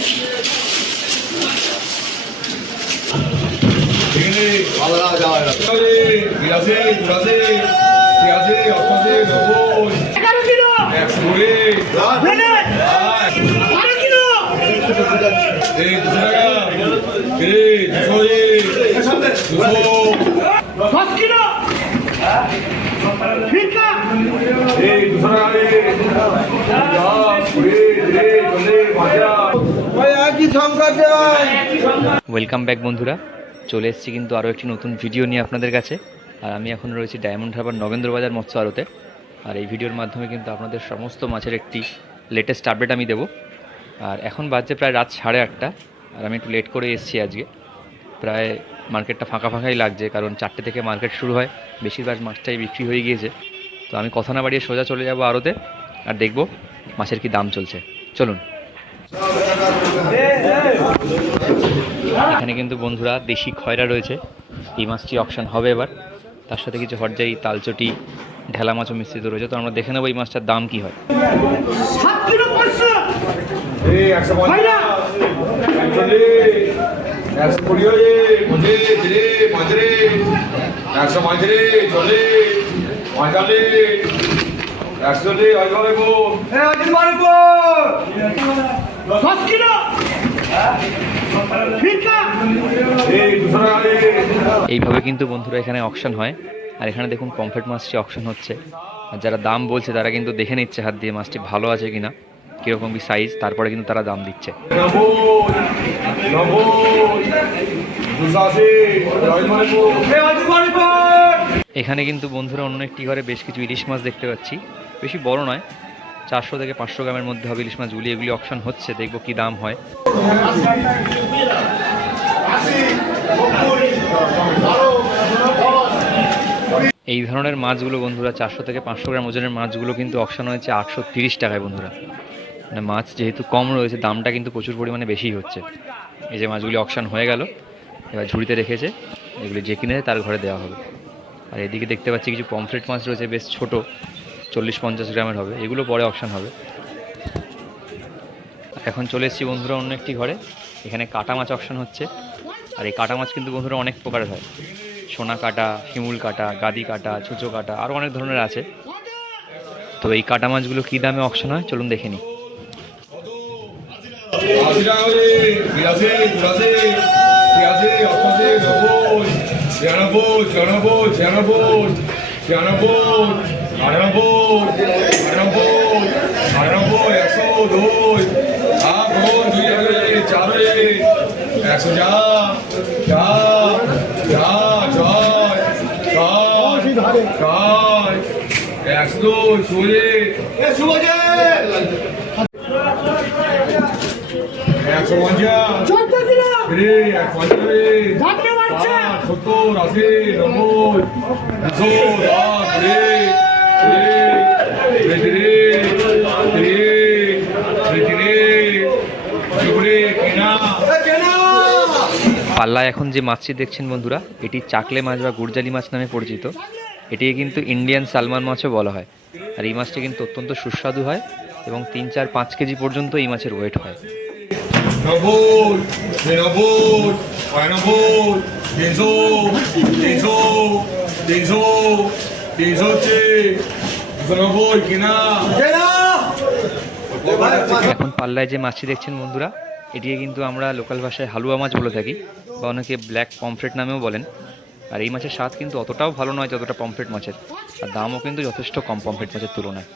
দুশো দুশো welcome back বন্ধুরা। চলে এসেছি কিন্তু আরও একটি নতুন ভিডিও নিয়ে আপনাদের কাছে। আর আমি এখন রয়েছি ডায়মন্ড হারবার নগেন্দ্রবাজার মৎস্য আড়তে। আর এই ভিডিওর মাধ্যমে কিন্তু আপনাদের সমস্ত মাছের একটি লেটেস্ট আপডেট আমি দেবো। আর এখন বাজছে প্রায় রাত সাড়ে আটটা। আর আমি একটু লেট করে এসেছি আজকে। প্রায় মার্কেটটা ফাঁকা ফাঁকাই লাগছে, কারণ চারটে থেকে মার্কেট শুরু হয়। বেশিরভাগ মাছটাই বিক্রি হয়ে গিয়েছে। তো আমি কথা না বাড়িয়ে সোজা চলে যাব আড়তে আর দেখব মাছের কি দাম চলছে। চলুন। এখানে কিন্তু বন্ধুরা দেশি খয়রা রয়েছে। এই মাছটি অকশন হবে এবার। তার সাথে কিছু হরজাই, তালচটি, ঢেলা মাছও মিশ্রিত রয়েছে। তো আমরা দেখে নেব এই মাছটার দাম কি হয়। একশো অজয় এইভাবে কিন্তু বন্ধুরা এখানে অকশন হয়। আর এখানে দেখুন পমফ্রেট মাছটি অকশন হচ্ছে। আর যারা দাম বলছে তারা কিন্তু দেখে নিচ্ছে হাত দিয়ে মাছটি ভালো আছে কিনা কীরকম কি সাইজ তারপরে কিন্তু তারা দাম দিচ্ছে। দুশো আশি এখানে কিন্তু বন্ধুরা অন্য একটি ঘরে বেশ কিছু ইলিশ মাছ দেখতে পাচ্ছি। বেশি বড় নয়, চারশো থেকে পাঁচশো গ্রামের মধ্যে হবে ইলিশ মাছগুলি এগুলি অপশন হচ্ছে, দেখব কি দাম হয়। এই ধরনের মাছগুলো বন্ধুরা, চারশো থেকে পাঁচশো গ্রাম ওজনের মাছগুলো কিন্তু অপশন হয়েছে আটশো তিরিশ টাকায় বন্ধুরা। মানে মাছ যেহেতু কম রয়েছে, দামটা কিন্তু প্রচুর পরিমাণে বেশি হচ্ছে। এই যে মাছগুলি অকশন হয়ে গেল, এবার ঝুড়িতে রেখেছে, এগুলি যে কিনে তার ঘরে দেওয়া হবে। আর এদিকে দেখতে পাচ্ছি কিছু পমফ্রেট মাছ রয়েছে বেশ ছোট চল্লিশ পঞ্চাশ গ্রামের হবে এগুলো পরে অপশান হবে এখন চলে এসেছি বন্ধুরা অন্য একটি ঘরে এখানে কাটা মাছ অপশান হচ্ছে আর এই কাটা মাছ কিন্তু বন্ধুরা অনেক প্রকারের হয় সোনা কাটা শিমুল কাটা গাদি কাটা ছুঁচো কাটা আরও অনেক ধরনের আছে তো এই কাটা মাছগুলো কী দামে অপশান হয় চলুন দেখে নিই করে বিরাশি ছিয়ানব্বই ছিয়ানব্বই ছিয়ানব্বই ছিয়ানব্বই আটানব্বই আটানব্বই আটানব্বই একশো দুই। আট দুই হাজার চার একশো যা যা যা ছয় ছয় ছয় একশো দুই সুরে একশো পঞ্চাশ। রে এক পঞ্চাশ। কেনা পাল্লায় এখন যে মাছটি দেখছেন বন্ধুরা, এটি চাকলে মাছ বা গুড়জালি মাছ নামে পরিচিত। এটিকে কিন্তু ইন্ডিয়ান সালমান মাছও বলা হয়। আর এই মাছটি কিন্তু অত্যন্ত সুস্বাদু হয় এবং তিন চার পাঁচ কেজি পর্যন্ত এই মাছের ওয়েট হয়। নব্বই নিরানব্বই পঁয়ানব্বই তিনশো তিনশো তিনশো তিনশো হচ্ছে দুশো নব্বই কেনা। এখন পাল্লায় যে মাছটি দেখছেন বন্ধুরা এটিকে কিন্তু আমরা লোকাল ভাষায় হালুয়া মাছ বলে থাকি বা অনেকে ব্ল্যাক পমফ্রেট নামেও বলেন। আর এই মাছের স্বাদ কিন্তু অতটাও ভালো নয় যতটা পমফ্রেট মাছের আর দামও কিন্তু যথেষ্ট কম পমফ্রেট মাছের তুলনায়।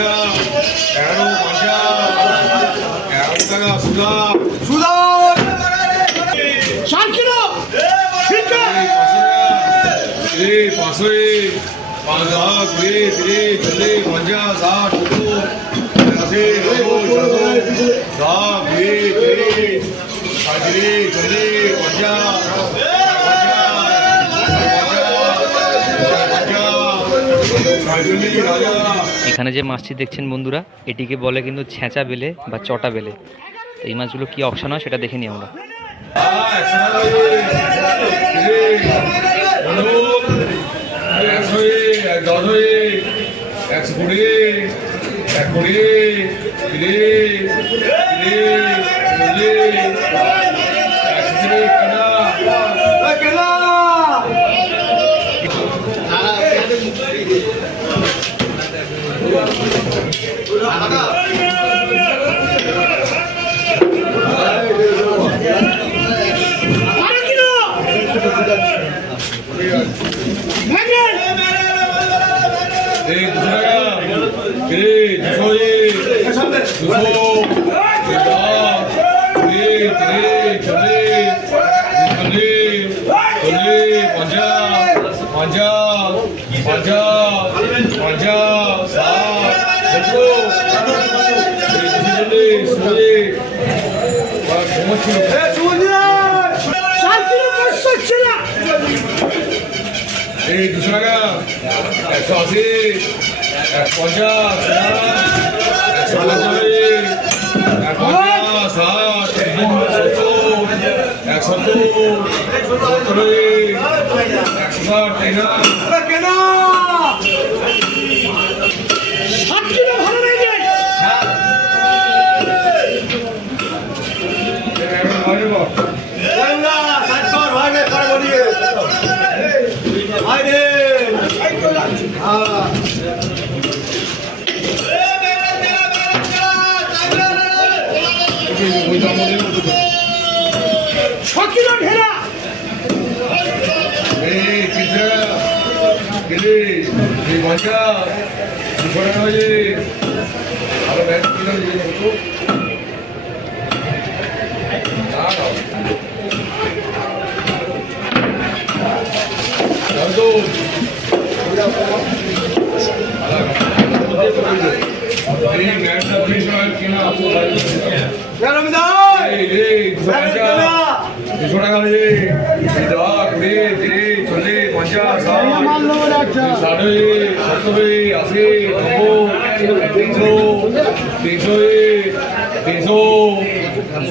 পঞ্চাশ এগারো পঞ্চাশ এগারো টাকা সুদা সুদা চার কিলো পাঁচশো পাঁচ দশ কুড়ি তিরিশ চল্লিশ পঞ্চাশ ষাট সত্তর আশি নব্বই দশ কুড়ি তিরিশ চল্লিশ পঞ্চাশ এখানে যে মাছটি দেখছেন বন্ধুরা, এটিকে বলে কিন্তু ছেঁচা বেলে বা চটা বেলে। তো এই মাছগুলো কী অপশান হয় সেটা দেখে নিই আমরা। 네, 두 사람. 그래, 두 소리. 두 소. 아, 그래, 그래, 견리. 견리. 견리, 관자. 관자. 관자. 관자. 사. 됐고. 그래, 두 소리, 소리. 와, 고맙습니다. 야, 주원이야! দুশো টাকা একশো আশি এক পঞ্চাশ একশো পঞ্চাশ এক পঞ্চাশ ষাট এক সত্তর সত্তর একশো ষাট তাই না ভালো লেগে ছ কিলো ভেড়া এই তিনশো টাকা তিরিশ এই পঞ্চাশ দুশো টাকা হয়েছে আরও ব্যাগ কিলো হয়েছে না না তো এই ম্যাচটা ফিনিশ হয় কিনা এই এই দুশো টাকা দুশো টাকা হয়েছে এই দশ কুড়ি তিরিশ চল্লিশ পঞ্চাশ ষাট ষাট সত্তর আশি তিনশো তিনশো তিনশো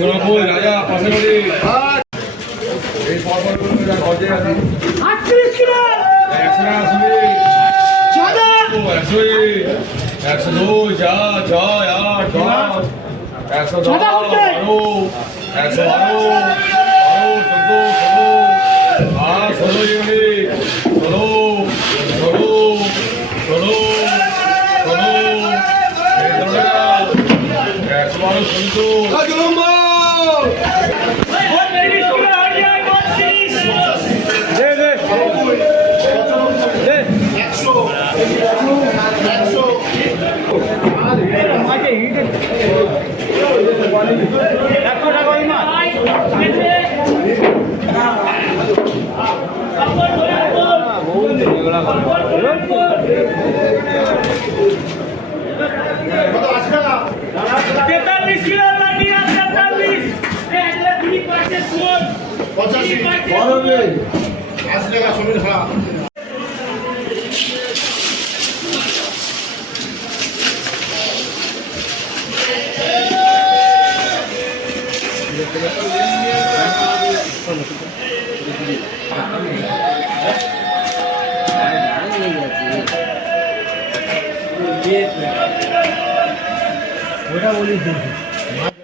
নব্বই রাজা পাশে এই পর পর গজে আছে 102 ਜਾ ਜਾ ਯਾਰ ਜਾ 102 ਮਾਰੋ 102 ਮਾਰੋ ਮਾਰੋ ਸੰਗੋ ਸੰਗੋ ਆ ਸੋਲੋ ਜੀ ਸੋਲੋ ਸੋਲੋ ਸੋਲੋ ਸੋਲੋ ਇਹ ਦੋੜਾ 102 ਸੰਗੋ ਅਗਲੋ ਮਾਰ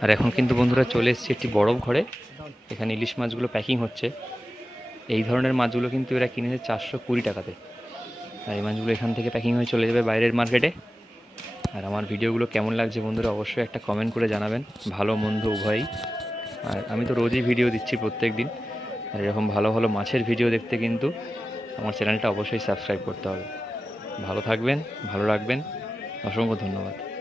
আর এখন কিন্তু বন্ধুরা চলে এসেছি একটি বরফ ঘরে। এখানে ইলিশ মাছগুলো প্যাকিং হচ্ছে। এই ধরনের মাছগুলো কিন্তু এরা কিনেছে চারশো কুড়ি টাকাতে। আর এই মাছগুলো এখান থেকে প্যাকিং হয়ে চলে যাবে বাইরের মার্কেটে আর আমার ভিডিওগুলো কেমন লাগছে বন্ধুরা অবশ্যই একটা কমেন্ট করে জানাবেন। ভালো, মন্দ, উভয়ই। আর আমি তো রোজই ভিডিও দিচ্ছি প্রত্যেক দিন আর এরকম ভালো ভালো মাছের ভিডিও দেখতে কিন্তু আমার চ্যানেলটা অবশ্যই সাবস্ক্রাইব করতে হবে। ভালো থাকবেন, ভালো রাখবেন। অসংখ্য ধন্যবাদ।